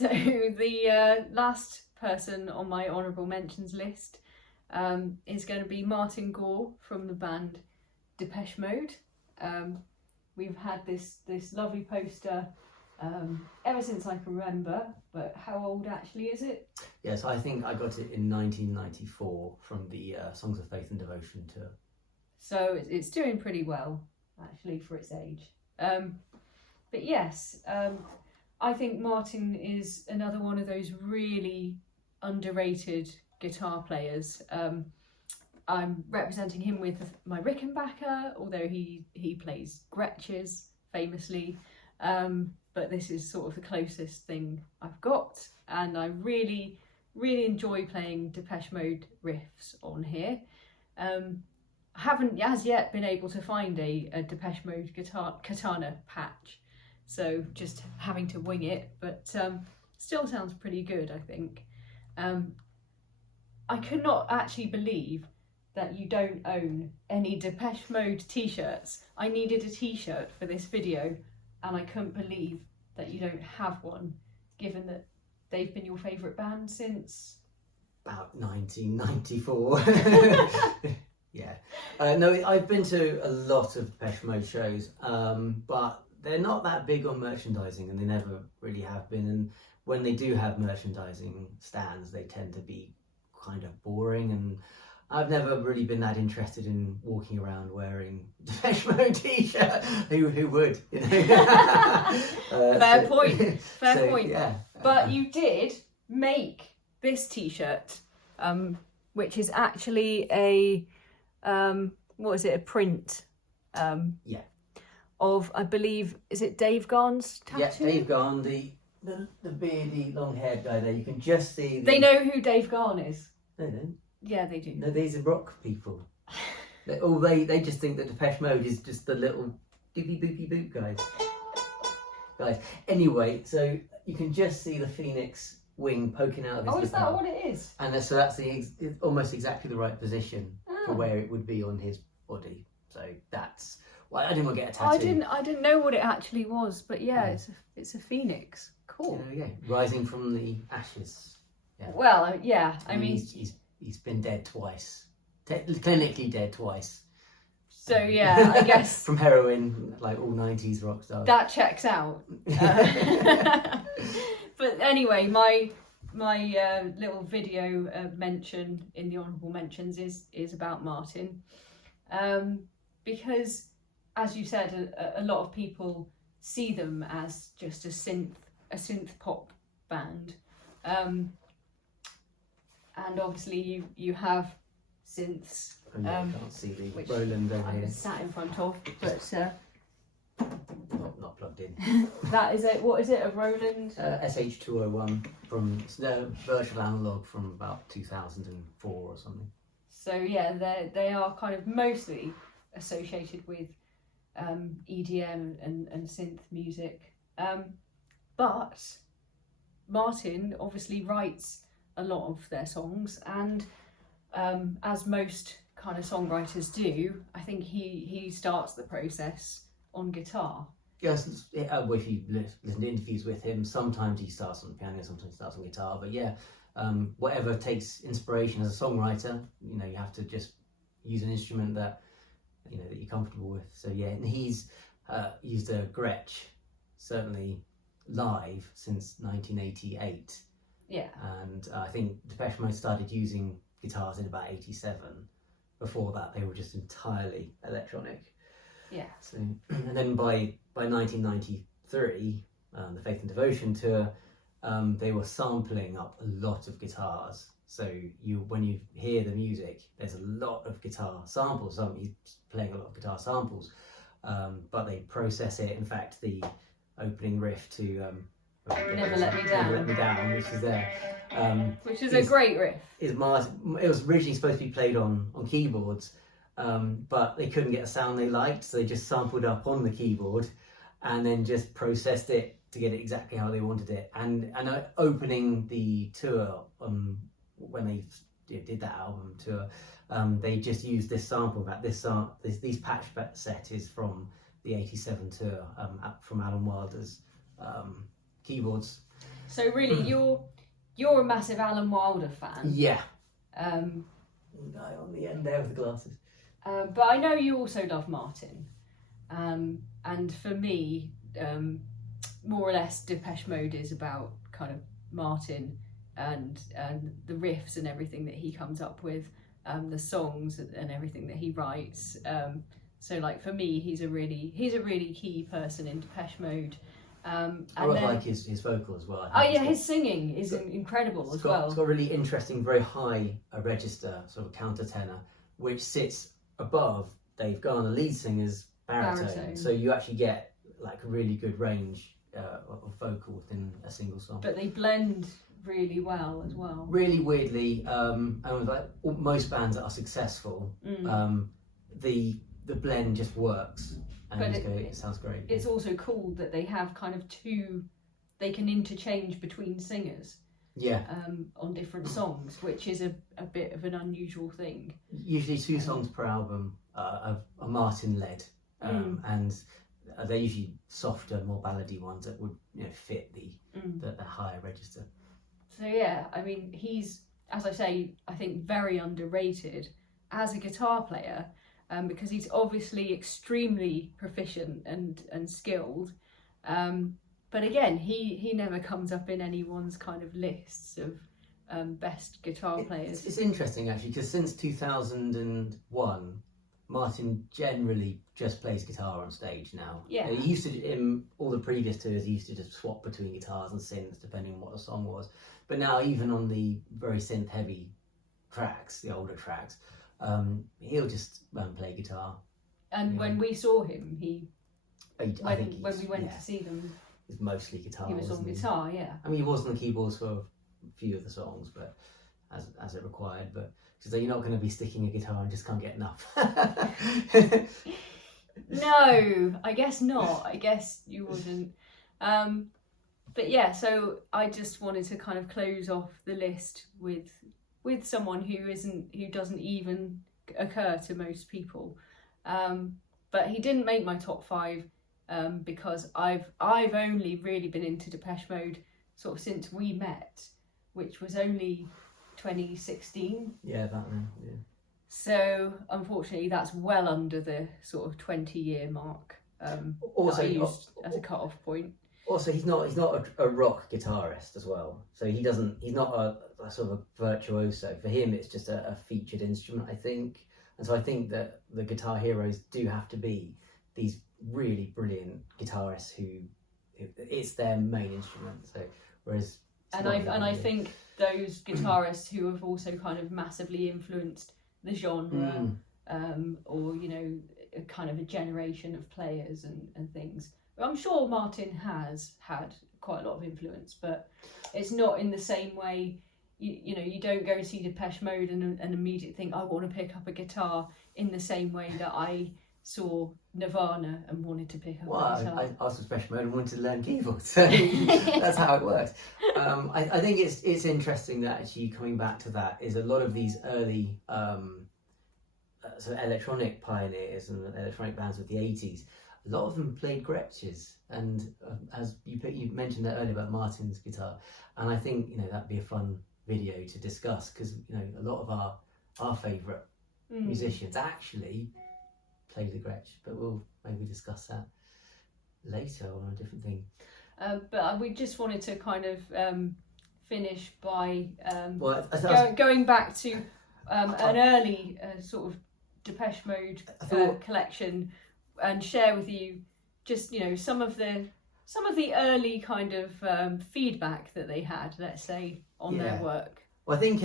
So the last person on my honourable mentions list is going to be Martin Gore from the band Depeche Mode. We've had this lovely poster ever since I can remember, but how old actually is it? Yes, I think I got it in 1994 from the Songs of Faith and Devotion tour. So it's doing pretty well actually for its age. But yes, I think Martin is another one of those really underrated guitar players. I'm representing him with my Rickenbacker, although he plays Gretches famously. But this is sort of the closest thing I've got, and I really enjoy playing Depeche Mode riffs on here. I haven't as yet been able to find a Depeche Mode katana patch, so just having to wing it, but still sounds pretty good, I think. I could not actually believe that you don't own any Depeche Mode t-shirts. I needed a t-shirt for this video, and I couldn't believe that you don't have one, given that they've been your favourite band since... about 1994. Yeah. No, I've been to a lot of Depeche Mode shows, but they're not that big on merchandising, and they never really have been. And when they do have merchandising stands, they tend to be kind of boring, and I've never really been that interested in walking around wearing Depeche Mode t-shirt. Who would? You know? Fair point. Fair point. Yeah. But you did make this t-shirt, which is actually a what is it? A print. Yeah. Of, I believe, is it Dave Garn's tattoo? Yeah, Dave Garn, the beardy, long-haired guy there. You can just see. They know who Dave Garn is. No, they don't. Yeah, they do. No, these are rock people. They just think that Depeche Mode is just the little doopy boopy boop guys. Anyway, so you can just see the phoenix wing poking out of his Oh, is that lapel. what it is? And so that's almost exactly the right position for where it would be on his body. So that's why I didn't want to get a tattoo. I didn't know what it actually was, but yeah, it's a phoenix. Cool. There we go. Rising from the ashes. Yeah. Well, yeah. I mean, he's been dead twice, clinically dead twice. So yeah, I guess from heroin, like all 90s rock stars. That checks out. But anyway, my little video mention in the honourable mentions is about Martin, because as you said, a lot of people see them as just a synth pop band, and obviously you have synths. I can't see the which Roland over here. I'm sat in front of, but not plugged in. That is it. What is it? A Roland SH201 from virtual analog from about 2004 or something. So yeah, they are kind of mostly associated with EDM and synth music, but Martin obviously writes a lot of their songs, and as most kind of songwriters do, I think he starts the process on guitar. Yes, if you listen to interviews with him, sometimes he starts on the piano, sometimes he starts on guitar. But yeah, whatever takes inspiration as a songwriter, you have to just use an instrument that that you're comfortable with. So yeah, and he's used a Gretsch certainly live since 1988. Yeah, and I think Depeche Mode started using guitars in about 87. Before that, they were just entirely electronic. Yeah. So, and then by 1993, the Faith and Devotion tour, they were sampling up a lot of guitars. So when you hear the music, there's a lot of guitar samples. He's playing a lot of guitar samples, but they process it. In fact, the opening riff to Never Let Me Down, which is there. Which is a great riff. It was originally supposed to be played on keyboards, but they couldn't get a sound they liked, so they just sampled up on the keyboard and then just processed it to get it exactly how they wanted it. And opening the tour, when they did that album tour, they just used this sample. In fact, these patch set is from the '87 tour, from Alan Wilder's keyboards. So really, you're a massive Alan Wilder fan. Yeah. Um, Guy on the end there with the glasses. but I know you also love Martin. And for me, more or less, Depeche Mode is about kind of Martin and the riffs and everything that he comes up with, the songs and everything that he writes. So like for me, he's a really key person in Depeche Mode. I like his vocal as well. His singing is incredible as well. It's got a really interesting, very high register, sort of countertenor, which sits above Dave Garner, lead singer's baritone. So you actually get like a really good range of vocal within a single song. But they blend really well as well. Really weirdly, and with like most bands that are successful, the blend just works. And it sounds great. It's also cool that they have kind of they can interchange between singers. Yeah. On different songs, which is a bit of an unusual thing. Usually 2 songs per album are Martin led, and they're usually softer, more ballady ones that would fit the higher register. So yeah, I mean he's, as I say, I think very underrated as a guitar player. Because he's obviously extremely proficient and skilled, but again, he never comes up in anyone's kind of lists of best guitar players. It's interesting actually, because since 2001, Martin generally just plays guitar on stage now. Yeah. He used to, in all the previous tours, he used to just swap between guitars and synths depending on what the song was. But now, even on the very synth-heavy tracks, the older tracks, he'll just play guitar. And when we saw him, when we went to see them, it's mostly guitar. He was on guitar, yeah. I mean, he was on the keyboards for a few of the songs, but as it required. But because you're not going to be sticking a guitar and just can't get enough. No, I guess not. I guess you wouldn't. But yeah, so I just wanted to kind of close off the list with someone who doesn't even occur to most people. But he didn't make my top 5 because I've only really been into Depeche Mode sort of since we met, which was only 2016. Yeah, that then. Yeah. So unfortunately, that's well under the sort of 20-year mark. Also, that I used as a cut-off point. Also, he's not a rock guitarist as well. So he's not a sort of a virtuoso. For him, it's just a featured instrument, I think. And so I think that the guitar heroes do have to be these really brilliant guitarists who it's their main instrument. So whereas I think those guitarists who have also kind of massively influenced the genre, or kind of a generation of players and things. I'm sure Martin has had quite a lot of influence, but it's not in the same way. You don't go see Depeche Mode and immediately think, I want to pick up a guitar in the same way that I saw Nirvana and wanted to pick up a guitar. I was Depeche Mode and wanted to learn keyboards, so that's how it works. I think it's interesting that actually coming back to that is a lot of these early sort of electronic pioneers and electronic bands of the 80s. A lot of them played Gretsch's, and as you mentioned that earlier about Martin's guitar, and I think that'd be a fun video to discuss because a lot of our favourite musicians actually play the Gretsch, but we'll maybe discuss that later on a different thing. But we just wanted to kind of finish by going back to an early sort of Depeche Mode collection. And share with you just some of the early kind of feedback that they had, let's say, on their work. Well, I think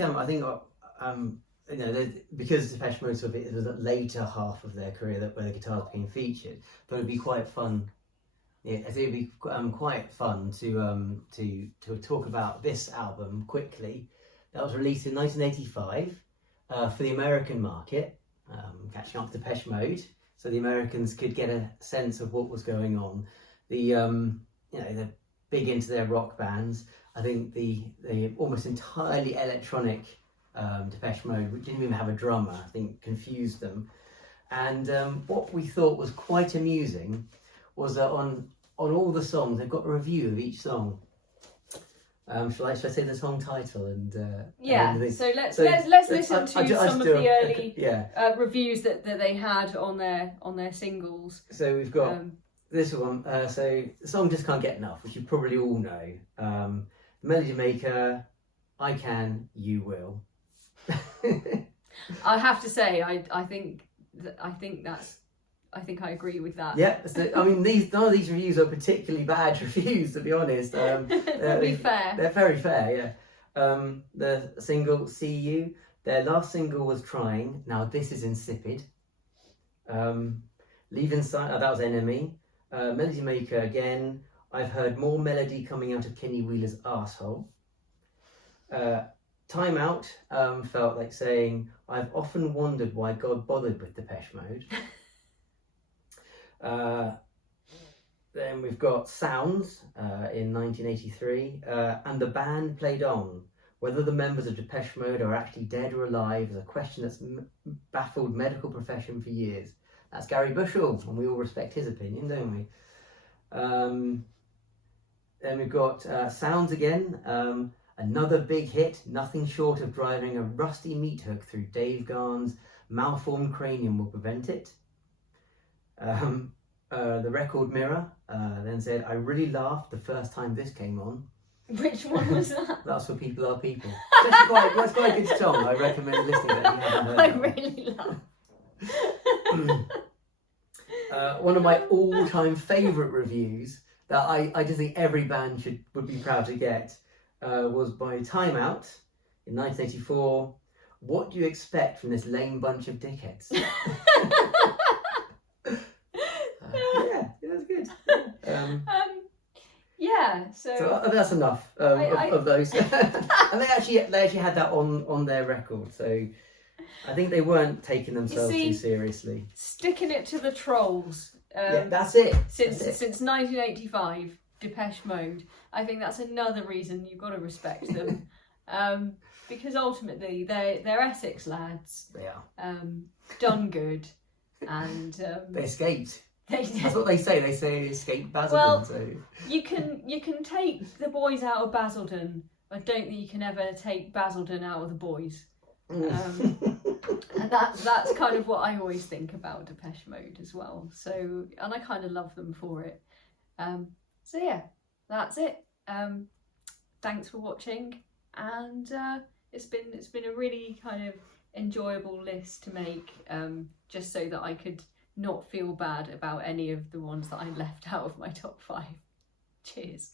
because Depeche Mode sort of it was the later half of their career where the guitars being featured, but it'd be quite fun. Yeah, I think it'd be quite fun to talk about this album quickly. That was released in 1985 for the American market, catching up to Depeche Mode. So the Americans could get a sense of what was going on. They're big into their rock bands. I think the almost entirely electronic Depeche Mode, which didn't even have a drummer, I think confused them. And what we thought was quite amusing was that on all the songs, they've got a review of each song. Shall I say the song title and Yeah. and then So let's so listen to I some of the early yeah. reviews that they had on their singles. So we've got this one. So the song Just Can't Get Enough, which you probably all know. Melody Maker, I Can, You Will. I have to say, I think I agree with that. Yeah, so, I mean, none of these reviews are particularly bad reviews, to be honest. Probably fair. They're very fair, yeah. The single "See You," their last single was "Trying." Now this is insipid. Leaving Sight, that was NME. Melody Maker again. I've heard more melody coming out of Kenny Wheeler's arsehole. Time Out felt like saying, I've often wondered why God bothered with Depeche Mode. Then we've got Sounds in 1983, and the band played on. Whether the members of Depeche Mode are actually dead or alive is a question that's baffled medical profession for years. That's Gary Bushell, and we all respect his opinion, don't we? Then we've got Sounds again. Another big hit, nothing short of driving a rusty meat hook through Dave Gahan's malformed cranium will prevent it. The Record Mirror then said, I really laughed the first time this came on. Which one was that? That's For People Are People. That's quite a good song. I recommend listening to it if you haven't heard I it. really love. One of my all-time favourite reviews that I just think every band would be proud to get was by Time Out in 1984. What do you expect from this lame bunch of dickheads? Yeah, that's good. Yeah, so that's enough of those. And they actually had that on their record, so I think they weren't taking themselves too seriously. Sticking it to the trolls. Yeah, that's it. Since 1985, Depeche Mode. I think that's another reason you've got to respect them, because ultimately they're Essex lads. They are. Done good, and they escaped. That's what they say. They say they escaped Basildon. Well, so. you can take the boys out of Basildon. I don't think you can ever take Basildon out of the boys. And that's kind of what I always think about Depeche Mode as well. So, and I kind of love them for it. So yeah, that's it. Thanks for watching, and it's been a really kind of enjoyable list to make, just so that I could not feel bad about any of the ones that I left out of my top 5. Cheers.